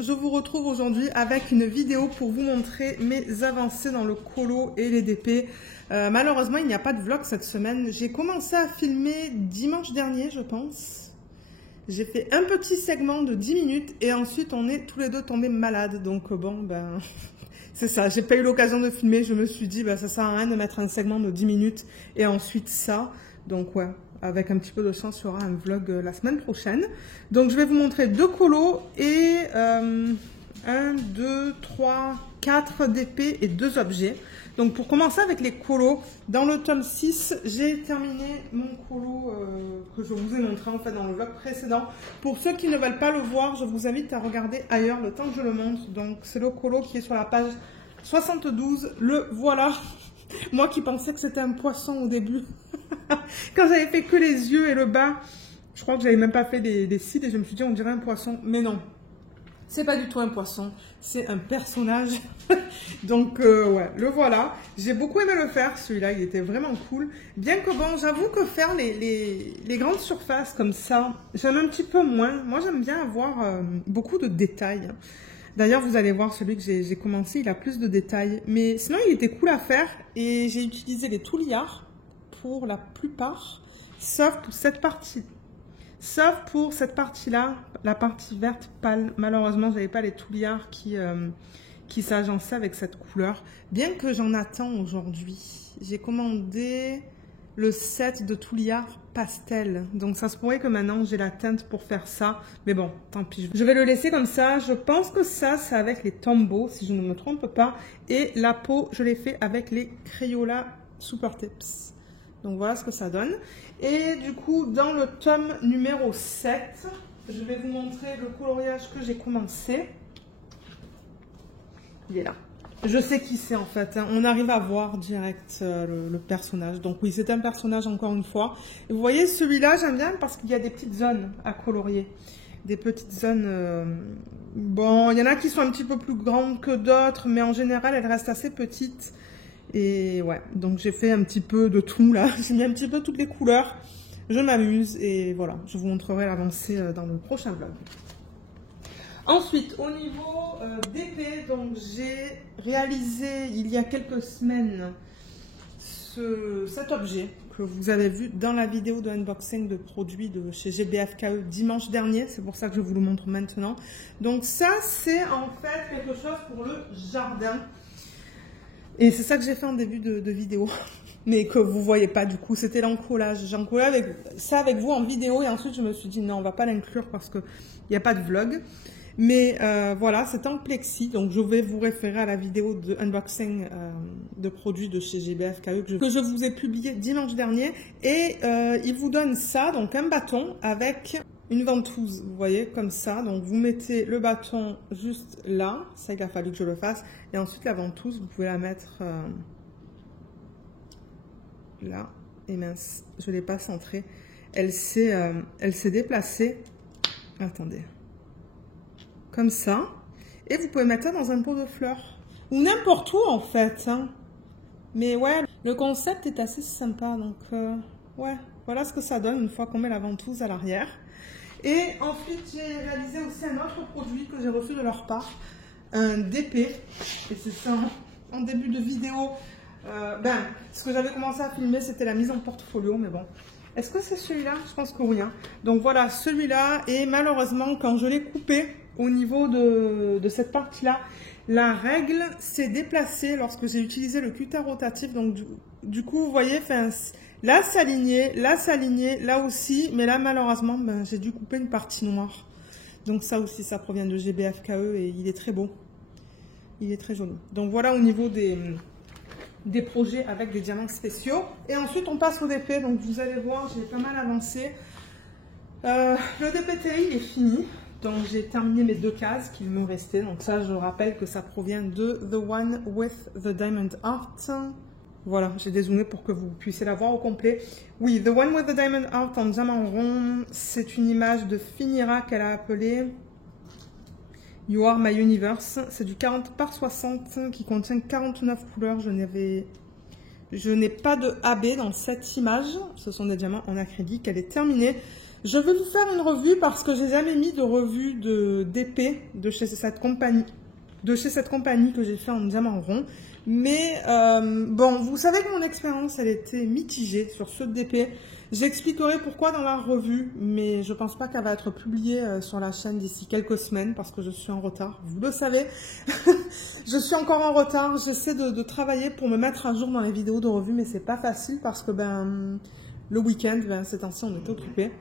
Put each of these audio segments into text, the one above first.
je vous retrouve aujourd'hui avec une vidéo pour vous montrer mes avancées dans le colo et les DP. Malheureusement, il n'y a pas de vlog cette semaine. J'ai commencé à filmer dimanche dernier, je pense. J'ai fait un petit segment de 10 minutes et ensuite on est tous les deux tombés malades. Donc bon, ben c'est ça, j'ai pas eu l'occasion de filmer. Je me suis dit, ben, ça sert à rien de mettre un segment de 10 minutes et ensuite ça. Donc ouais. Avec un petit peu de chance, il y aura un vlog la semaine prochaine. Donc, je vais vous montrer 2 colos et 1, 2, 3, 4 DP et 2 objets. Donc, pour commencer avec les colos, dans le tome 6, j'ai terminé mon colo que je vous ai montré en fait dans le vlog précédent. Pour ceux qui ne veulent pas le voir, je vous invite à regarder ailleurs le temps que je le montre. Donc, c'est le colo qui est sur la page 72. Le voilà. Moi qui pensais que c'était un poisson au début. Quand j'avais fait que les yeux et le bas, je crois que j'avais même pas fait des cils et je me suis dit on dirait un poisson. Mais non, c'est pas du tout un poisson, c'est un personnage. Donc ouais, le voilà. J'ai beaucoup aimé le faire, celui-là, il était vraiment cool. Bien que bon, j'avoue que faire les grandes surfaces comme ça, j'aime un petit peu moins. Moi j'aime bien avoir beaucoup de détails. D'ailleurs, vous allez voir celui que j'ai commencé, il a plus de détails. Mais sinon, il était cool à faire et j'ai utilisé les touliards pour la plupart, sauf pour cette partie. Sauf pour cette partie-là, la partie verte pâle. Malheureusement, je n'avais pas les touliards qui s'agençaient avec cette couleur. Bien que j'en attends aujourd'hui. J'ai commandé le set de touliards pastel. Donc ça se pourrait que maintenant j'ai la teinte pour faire ça. Mais bon, tant pis. Je vais le laisser comme ça. Je pense que ça, c'est avec les Tombow, si je ne me trompe pas. Et la peau, je l'ai fait avec les Crayola Super Tips. Donc voilà ce que ça donne. Et du coup, dans le tome numéro 7, je vais vous montrer le coloriage que j'ai commencé. Il est là. Je sais qui c'est en fait, hein. On arrive à voir direct le personnage. Donc oui, c'est un personnage encore une fois. Et vous voyez, celui-là, j'aime bien parce qu'il y a des petites zones à colorier. Des petites zones... Bon, il y en a qui sont un petit peu plus grandes que d'autres, mais en général, elles restent assez petites. Et ouais, donc j'ai fait un petit peu de tout là. J'ai mis un petit peu toutes les couleurs. Je m'amuse et voilà, je vous montrerai l'avancée dans le prochain vlog. Ensuite, au niveau d'épée, donc j'ai réalisé il y a quelques semaines cet objet que vous avez vu dans la vidéo de unboxing de produits de chez GBFKE dimanche dernier. C'est pour ça que je vous le montre maintenant. Donc ça, c'est en fait quelque chose pour le jardin. Et c'est ça que j'ai fait en début de vidéo, mais que vous voyez pas du coup, c'était l'encollage. J'ai encollé ça avec vous en vidéo et ensuite je me suis dit non, on va pas l'inclure parce qu'il n'y a pas de vlog. Mais voilà, c'est en plexi, donc je vais vous référer à la vidéo de unboxing de produits de chez GBFKE que je vous ai publié dimanche dernier. Et il vous donne ça, donc un bâton avec une ventouse, vous voyez, comme ça. Donc vous mettez le bâton juste là, ça il a fallu que je le fasse. Et ensuite la ventouse, vous pouvez la mettre là. Et mince, je ne l'ai pas centrée. Elle s'est déplacée. Attendez. Comme ça. Et vous pouvez mettre ça dans un pot de fleurs. Ou n'importe où en fait. Hein. Mais ouais, le concept est assez sympa. Donc ouais, voilà ce que ça donne une fois qu'on met la ventouse à l'arrière. Et ensuite, j'ai réalisé aussi un autre produit que j'ai reçu de leur part. Un DP. Et c'est ça en début de vidéo. Ce que j'avais commencé à filmer, c'était la mise en portfolio. Mais bon. Est-ce que c'est celui-là? Je pense que oui. Hein. Donc voilà, celui-là. Et malheureusement, quand je l'ai coupé au niveau de cette partie-là, la règle s'est déplacée lorsque j'ai utilisé le cutter rotatif. Donc du coup, vous voyez, là s'aligner, là aussi. Mais là, malheureusement, j'ai dû couper une partie noire. Donc ça aussi, ça provient de GBFKE et il est très beau. Il est très joli. Donc voilà au niveau des projets avec des diamants spéciaux. Et ensuite, on passe au DP. Donc, vous allez voir, j'ai pas mal avancé. Le DPTI, il est fini. Donc, j'ai terminé mes 2 cases qu'il me restait. Donc, ça, je rappelle que ça provient de The One with the Diamond Art. Voilà, j'ai dézoomé pour que vous puissiez la voir au complet. Oui, The One with the Diamond Art en diamant rond. C'est une image de Finira qu'elle a appelée You Are My Universe. C'est du 40 par 60 qui contient 49 couleurs. Je Je n'ai pas de AB dans cette image. Ce sont des diamants en acrylique. Elle est terminée. Je vais vous faire une revue parce que j'ai jamais mis de revue d'épée de chez cette compagnie. Que j'ai fait en diamant rond. Mais bon, vous savez que mon expérience, elle était mitigée sur ceux d'épée. J'expliquerai pourquoi dans la revue, mais je pense pas qu'elle va être publiée sur la chaîne d'ici quelques semaines parce que je suis en retard. Vous le savez, je suis encore en retard. J'essaie de travailler pour me mettre à jour dans les vidéos de revue, mais c'est pas facile parce que le week-end, ces temps-ci, on est occupé.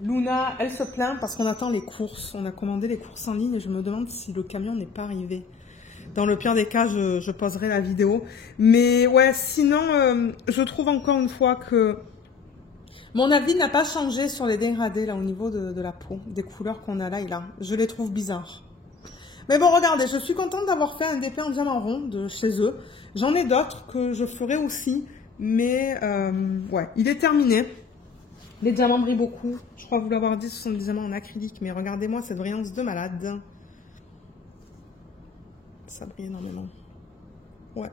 Luna, elle se plaint parce qu'on attend les courses. On a commandé les courses en ligne et je me demande si le camion n'est pas arrivé. Dans le pire des cas, je poserai la vidéo. Mais ouais, sinon, je trouve encore une fois que mon avis n'a pas changé sur les dégradés là au niveau de la peau, des couleurs qu'on a là et là. Je les trouve bizarres. Mais bon, regardez, je suis contente d'avoir fait un DP en diamant rond de chez eux. J'en ai d'autres que je ferai aussi, mais ouais, il est terminé. Les diamants brillent beaucoup. Je crois vous l'avoir dit, ce sont des diamants en acrylique, mais regardez-moi cette brillance de malade. Ça brille énormément. Ouais.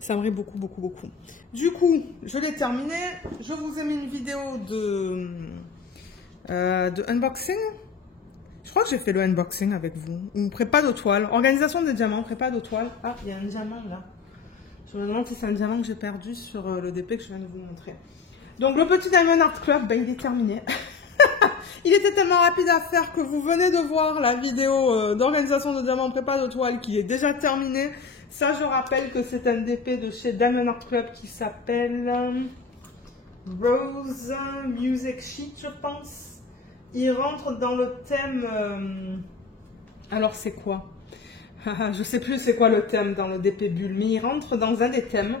Ça brille beaucoup, beaucoup, beaucoup. Du coup, je l'ai terminé. Je vous ai mis une vidéo de unboxing. Je crois que j'ai fait le unboxing avec vous. Ou prépa de toile. Organisation des diamants, prépa de toile. Ah, il y a un diamant là. Je me demande si c'est un diamant que j'ai perdu sur le DP que je viens de vous montrer. Donc, le petit Diamond Art Club, il est terminé. Il était tellement rapide à faire que vous venez de voir la vidéo d'organisation de diamants prépa de toile qui est déjà terminée. Ça, je rappelle que c'est un DP de chez Diamond Art Club qui s'appelle Rose Music Sheet, je pense. Il rentre dans le thème... Alors, c'est quoi? Je sais plus c'est quoi le thème dans le DP Bulle, mais il rentre dans un des thèmes.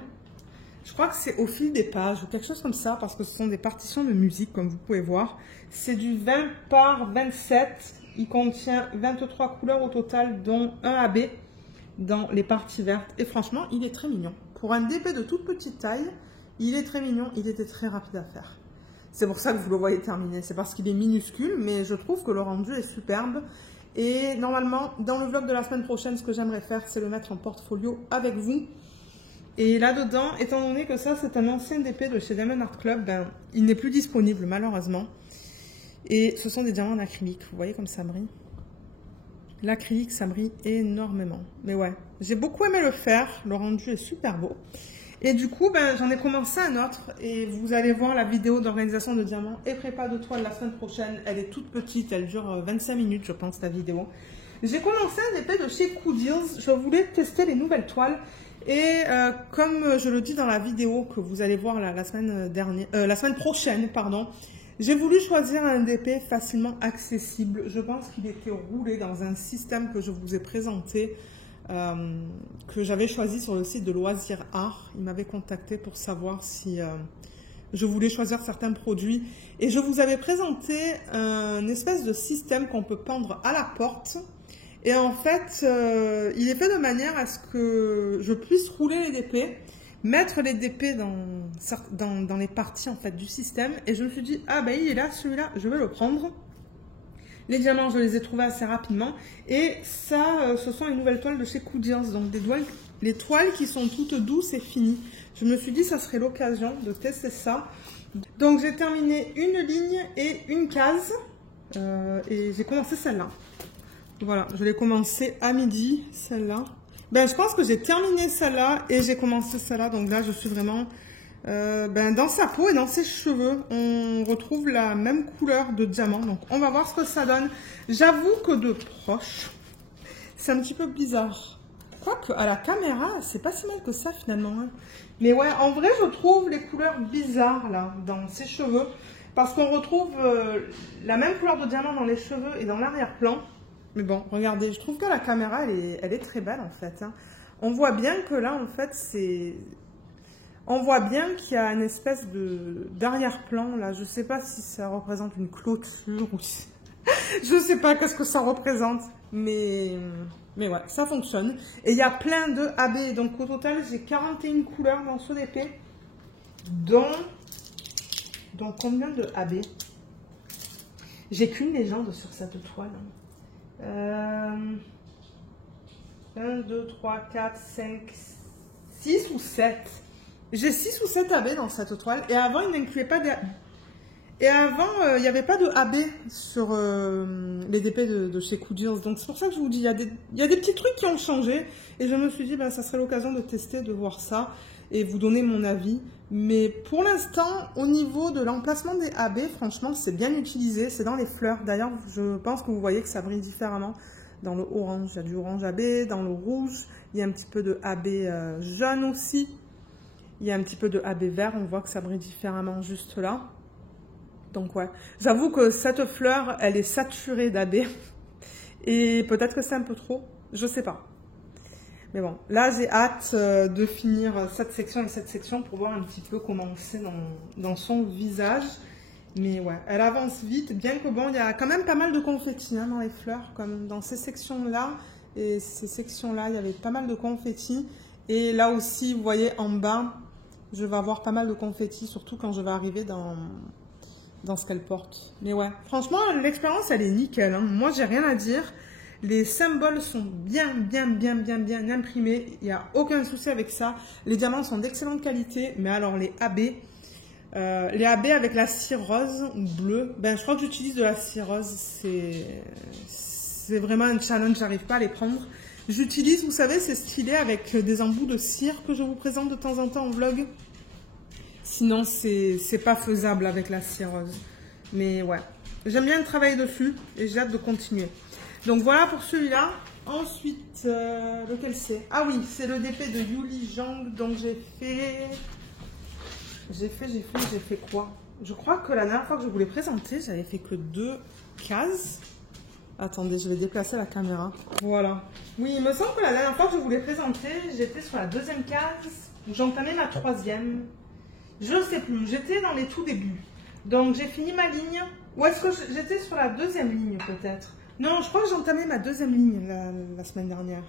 Je crois que c'est au fil des pages ou quelque chose comme ça, parce que ce sont des partitions de musique, comme vous pouvez voir. C'est du 20 par 27. Il contient 23 couleurs au total, dont un AB dans les parties vertes. Et franchement, il est très mignon. Pour un DP de toute petite taille, il est très mignon. Il était très rapide à faire. C'est pour ça que vous le voyez terminé. C'est parce qu'il est minuscule, mais je trouve que le rendu est superbe. Et normalement, dans le vlog de la semaine prochaine, ce que j'aimerais faire, c'est le mettre en portfolio avec vous. Et là-dedans, étant donné que ça, c'est un ancien DP de chez Diamond Art Club, il n'est plus disponible, malheureusement. Et ce sont des diamants en acrylique. Vous voyez comme ça brille? L'acrylique, ça brille énormément. Mais ouais, j'ai beaucoup aimé le faire. Le rendu est super beau. Et du coup, j'en ai commencé un autre. Et vous allez voir la vidéo d'organisation de diamants et prépa de toile la semaine prochaine. Elle est toute petite. Elle dure 25 minutes, je pense, la vidéo. J'ai commencé un DP de chez Cool Deals. Je voulais tester les nouvelles toiles. Et comme je le dis dans la vidéo que vous allez voir la semaine prochaine, pardon, j'ai voulu choisir un DP facilement accessible. Je pense qu'il était roulé dans un système que je vous ai présenté, que j'avais choisi sur le site de Loisirs Art. Il m'avait contacté pour savoir si je voulais choisir certains produits. Et je vous avais présenté un espèce de système qu'on peut pendre à la porte. Et en fait, il est fait de manière à ce que je puisse rouler les DP, mettre les DP dans les parties en fait du système. Et je me suis dit, ah il est là, celui-là, je vais le prendre. Les diamants, je les ai trouvés assez rapidement. Et ça, ce sont les nouvelles toiles de chez Cool Deals. Donc les toiles qui sont toutes douces et finies. Je me suis dit, ça serait l'occasion de tester ça. Donc j'ai terminé une ligne et une case. Et j'ai commencé celle-là. Voilà, je l'ai commencé à midi, celle-là. Je pense que j'ai terminé celle-là et j'ai commencé celle-là. Donc là, je suis vraiment dans sa peau et dans ses cheveux. On retrouve la même couleur de diamant. Donc, on va voir ce que ça donne. J'avoue que de proche, c'est un petit peu bizarre. Quoique, à la caméra, c'est pas si mal que ça, finalement. Hein. Mais ouais, en vrai, je trouve les couleurs bizarres, là, dans ses cheveux. Parce qu'on retrouve la même couleur de diamant dans les cheveux et dans l'arrière-plan. Mais bon, regardez, je trouve que la caméra, elle est très belle en fait. Hein. On voit bien que là, en fait, c'est... On voit bien qu'il y a une espèce d'arrière-plan là. Je sais pas si ça représente une clôture ou si... Je sais pas qu'est-ce que ça représente. Mais ouais, ça fonctionne. Et il y a plein de AB. Donc au total, j'ai 41 couleurs dans ce DP. Dont combien de AB? J'ai qu'une légende sur cette toile. 1, 2, 3, 4, 5, 6 ou 7. J'ai 6 ou 7 AB dans cette toile. Et avant, il n'incluait pas des... Et avant, il n'y avait pas de AB sur les DP de chez Coudures. Donc c'est pour ça que je vous dis, il y a des petits trucs qui ont changé. Et je me suis dit, ben, ça serait l'occasion de tester, de voir ça et vous donner mon avis. Mais pour l'instant, au niveau de l'emplacement des AB, franchement, c'est bien utilisé. C'est dans les fleurs. D'ailleurs, je pense que vous voyez que ça brille différemment. Dans le orange, il y a du orange AB. Dans le rouge, il y a un petit peu de AB jaune aussi. Il y a un petit peu de AB vert. On voit que ça brille différemment juste là. Donc ouais, j'avoue que cette fleur, elle est saturée d'AB. Et peut-être que c'est un peu trop, je sais pas. Mais bon, là j'ai hâte de finir cette section et cette section pour voir un petit peu comment c'est dans son visage. Mais ouais, elle avance vite, bien que bon, il y a quand même pas mal de confettis hein, dans les fleurs, comme dans ces sections-là. Et ces sections-là, il y avait pas mal de confettis. Et là aussi, vous voyez en bas, je vais avoir pas mal de confettis, surtout quand je vais arriver dans ce qu'elle porte. Mais ouais, franchement, l'expérience, elle est nickel. Hein. Moi, j'ai rien à dire. Les symboles sont bien imprimés. Il n'y a aucun souci avec ça. Les diamants sont d'excellente qualité. Mais alors, les AB avec la cire rose ou bleue, ben, je crois que j'utilise de la cire rose. C'est vraiment un challenge. J'arrive pas à les prendre. J'utilise, vous savez, ces stylés avec des embouts de cire que je vous présente de temps en temps en vlog. Sinon, c'est pas faisable avec la cire rose. Mais ouais, j'aime bien travailler dessus et j'ai hâte de continuer. Donc voilà pour celui-là. Ensuite, lequel c'est? Ah oui, c'est le DP de Yuli Zhang. Donc j'ai fait quoi? Je crois que la dernière fois que je vous l'ai présenté, j'avais fait que 2 cases. Attendez, je vais déplacer la caméra. Voilà. Oui, il me semble que la dernière fois que je vous l'ai présenté, j'étais sur la 2e case. J'entamais ma 3e. Je ne sais plus, j'étais dans les tout débuts. Donc j'ai fini ma ligne. Ou est-ce que j'étais sur la 2e ligne peut-être? Non, je crois que j'ai entamé ma 2e ligne la semaine dernière.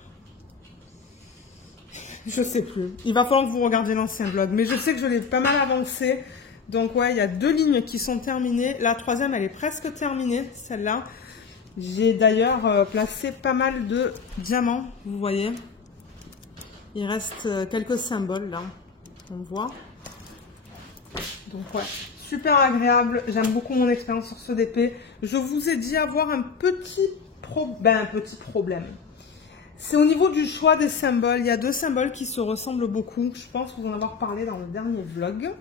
Je ne sais plus. Il va falloir que vous regardiez l'ancien vlog. Mais je sais que je l'ai pas mal avancé. Donc ouais, il y a 2 lignes qui sont terminées. La 3e, elle est presque terminée, celle-là. J'ai d'ailleurs placé pas mal de diamants, vous voyez. Il reste quelques symboles là. On voit. Donc ouais, super agréable. J'aime beaucoup mon expérience sur ce DP. Je vous ai dit avoir un petit problème. C'est au niveau du choix des symboles. Il y a 2 symboles qui se ressemblent beaucoup. Je pense vous en avoir parlé dans le dernier vlog.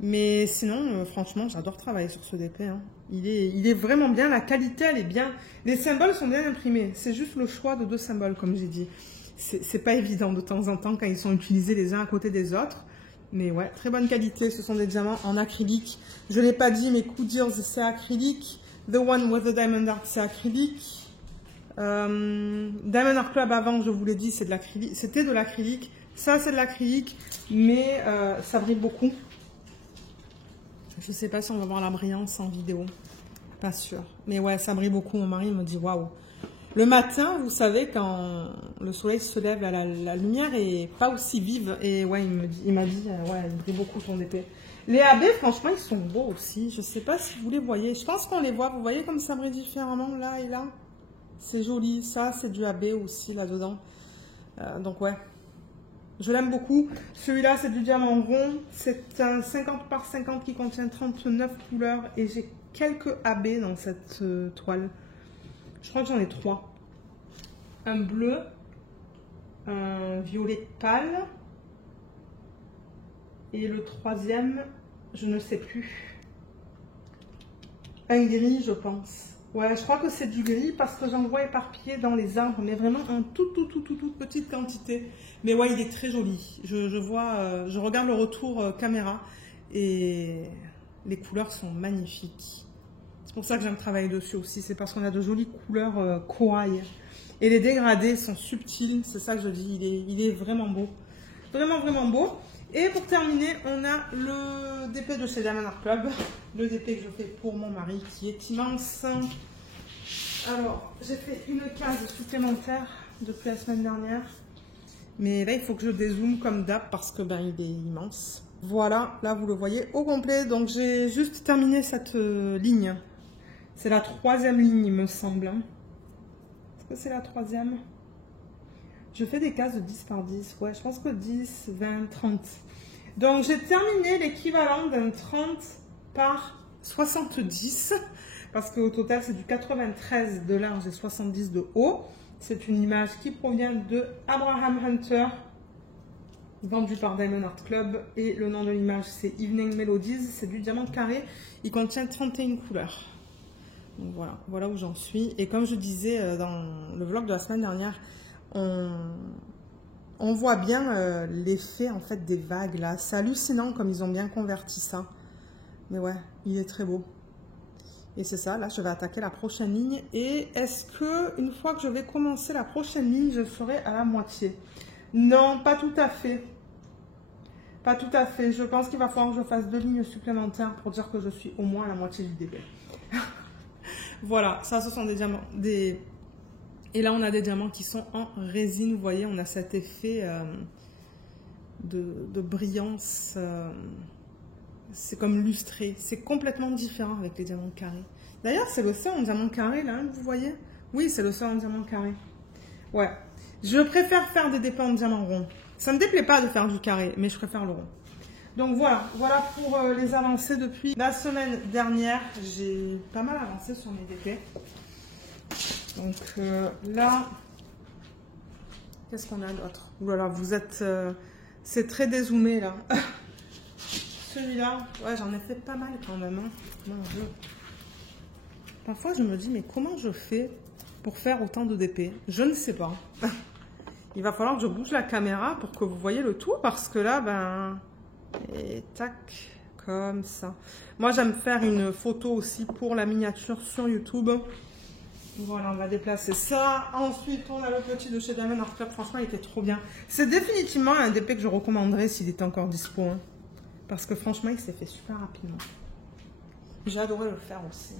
Mais sinon, franchement, j'adore travailler sur ce DP. Hein. Il est vraiment bien. La qualité, elle est bien. Les symboles sont bien imprimés. C'est juste le choix de 2 symboles, comme j'ai dit. C'est pas évident de temps en temps quand ils sont utilisés les uns à côté des autres. Mais ouais, très bonne qualité. Ce sont des diamants en acrylique. Je ne l'ai pas dit, mais Coudures, c'est acrylique. The One with the Diamond Art, c'est acrylique. Diamond Art Club, avant, je vous l'ai dit, c'est de l'acrylique. C'était de l'acrylique. Ça, c'est de l'acrylique. Mais ça brille beaucoup. Je ne sais pas si on va voir la brillance en vidéo. Pas sûr. Mais ouais, ça brille beaucoup. Mon mari me dit waouh. Le matin, vous savez, quand le soleil se lève, la lumière est pas aussi vive. Et ouais, il m'a dit, ouais, il brille beaucoup ton DP. Les AB, franchement, ils sont beaux aussi. Je sais pas si vous les voyez. Je pense qu'on les voit. Vous voyez comme ça brille différemment, là et là. C'est joli. Ça, c'est du AB aussi, là-dedans. Donc ouais, je l'aime beaucoup. Celui-là, c'est du diamant rond. C'est un 50 par 50 qui contient 39 couleurs. Et j'ai quelques AB dans cette toile. Je crois que j'en ai 3. Un bleu, un violet pâle. Et le 3e, je ne sais plus. Un gris, je pense. Ouais, je crois que c'est du gris parce que j'en vois éparpillé dans les arbres, mais vraiment en toute petite quantité. Mais ouais, il est très joli. Je vois, je regarde le retour caméra et les couleurs sont magnifiques. C'est pour ça que j'aime travailler dessus aussi. C'est parce qu'on a de jolies couleurs kawaii. Et les dégradés sont subtils. C'est ça que je dis. Il est vraiment beau. Vraiment beau. Et pour terminer, on a le DP de chez Diamond Art Club. Le DP que je fais pour mon mari qui est immense. Alors, j'ai fait une case supplémentaire depuis la semaine dernière. Mais là, il faut que je dézoome comme d'hab parce que ben, il est immense. Voilà, là vous le voyez au complet. Donc j'ai juste terminé cette ligne. C'est la 3e ligne, il me semble. Est-ce que c'est la 3e? Je fais des cases de 10 par 10. Ouais, je pense que 10, 20, 30. Donc, j'ai terminé l'équivalent d'un 30 par 70. Parce qu'au total, c'est du 93 de large et 70 de haut. C'est une image qui provient de Abraham Hunter, vendue par Diamond Art Club. Et le nom de l'image, c'est Evening Melodies. C'est du diamant carré. Il contient 31 couleurs. Donc voilà, voilà où j'en suis. Et comme je disais dans le vlog de la semaine dernière, on voit bien l'effet en fait des vagues là. C'est hallucinant comme ils ont bien converti ça. Mais ouais, il est très beau. Et c'est ça, là je vais attaquer la prochaine ligne. Et est-ce que une fois que je vais commencer la prochaine ligne, je serai à la moitié? Non, pas tout à fait. Pas tout à fait. Je pense qu'il va falloir que je fasse 2 lignes supplémentaires pour dire que je suis au moins à la moitié du début. Voilà, ça ce sont des diamants. Et là on a des diamants qui sont en résine. Vous voyez, on a cet effet de brillance. C'est comme lustré. C'est complètement différent avec les diamants carrés. D'ailleurs, c'est le seul en diamant carré là, vous voyez? Oui, c'est le seul en diamant carré. Ouais. Je préfère faire des dépôts en diamant rond. Ça ne me déplaît pas de faire du carré, mais je préfère le rond. Donc voilà, voilà pour les avancées depuis la semaine dernière. J'ai pas mal avancé sur mes DP. Donc là, qu'est-ce qu'on a d'autre? Voilà, vous êtes... c'est très dézoomé là. Celui-là, ouais, j'en ai fait pas mal quand même. Hein. Mon Dieu. Parfois, je me dis, mais comment je fais pour faire autant de DP? Je ne sais pas. Il va falloir que je bouge la caméra pour que vous voyez le tout, parce que là, ben... Et tac, comme ça. Moi, j'aime faire une photo aussi pour la miniature sur YouTube. Voilà, on va déplacer ça. Ensuite, on a le petit de chez Diamond Art Club. Franchement, il était trop bien. C'est définitivement un DP que je recommanderais s'il était encore dispo. Hein. Parce que franchement, il s'est fait super rapidement. J'ai adoré le faire aussi.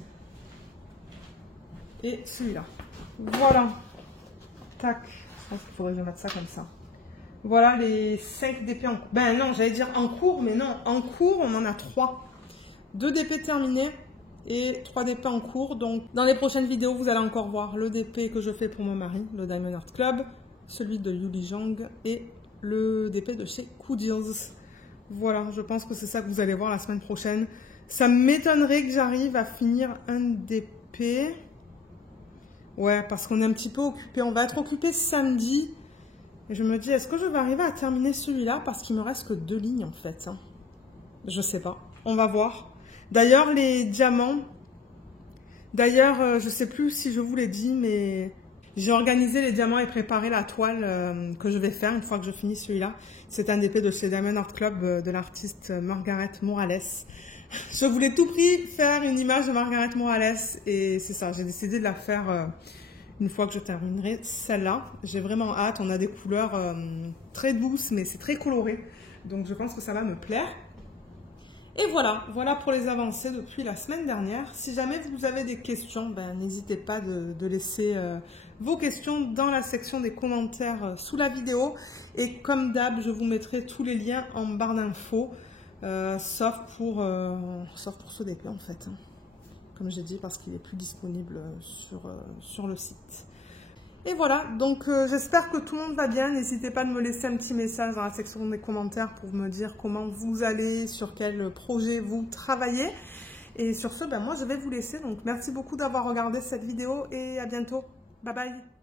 Et celui-là. Voilà. Tac. Je pense qu'il faudrait que je mette ça comme ça. Voilà les 5 DP en cours. Ben non, j'allais dire en cours, mais non. En cours, on en a 3. 2 DP terminés et 3 DP en cours. Donc, dans les prochaines vidéos, vous allez encore voir le DP que je fais pour mon mari, le Diamond Art Club, celui de Yuli Jong et le DP de chez Coodies. Voilà, je pense que c'est ça que vous allez voir la semaine prochaine. Ça m'étonnerait que j'arrive à finir un DP. Ouais, parce qu'on est un petit peu occupé. On va être occupé samedi. Et je me dis, est-ce que je vais arriver à terminer celui-là? Parce qu'il me reste que 2 lignes en fait. Hein. Je sais pas. On va voir. D'ailleurs, les diamants. D'ailleurs, je sais plus si je vous l'ai dit, mais j'ai organisé les diamants et préparé la toile que je vais faire une fois que je finis celui-là. C'est un DP de chez Diamond Art Club de l'artiste Margaret Morales. Je voulais tout prix faire une image de Margaret Morales et c'est ça, j'ai décidé de la faire une fois que je terminerai celle-là. J'ai vraiment hâte, on a des couleurs très douces mais c'est très coloré. Donc je pense que ça va me plaire. Et voilà, voilà pour les avancées depuis la semaine dernière. Si jamais vous avez des questions, ben, n'hésitez pas de laisser vos questions dans la section des commentaires sous la vidéo. Et comme d'hab, je vous mettrai tous les liens en barre d'infos, sauf pour ce DP en fait. Hein. Comme j'ai dit, parce qu'il n'est plus disponible sur le site. Et voilà, donc j'espère que tout le monde va bien. N'hésitez pas de me laisser un petit message dans la section des commentaires pour me dire comment vous allez, sur quel projet vous travaillez. Et sur ce, ben moi je vais vous laisser. Donc merci beaucoup d'avoir regardé cette vidéo et à bientôt. Bye bye.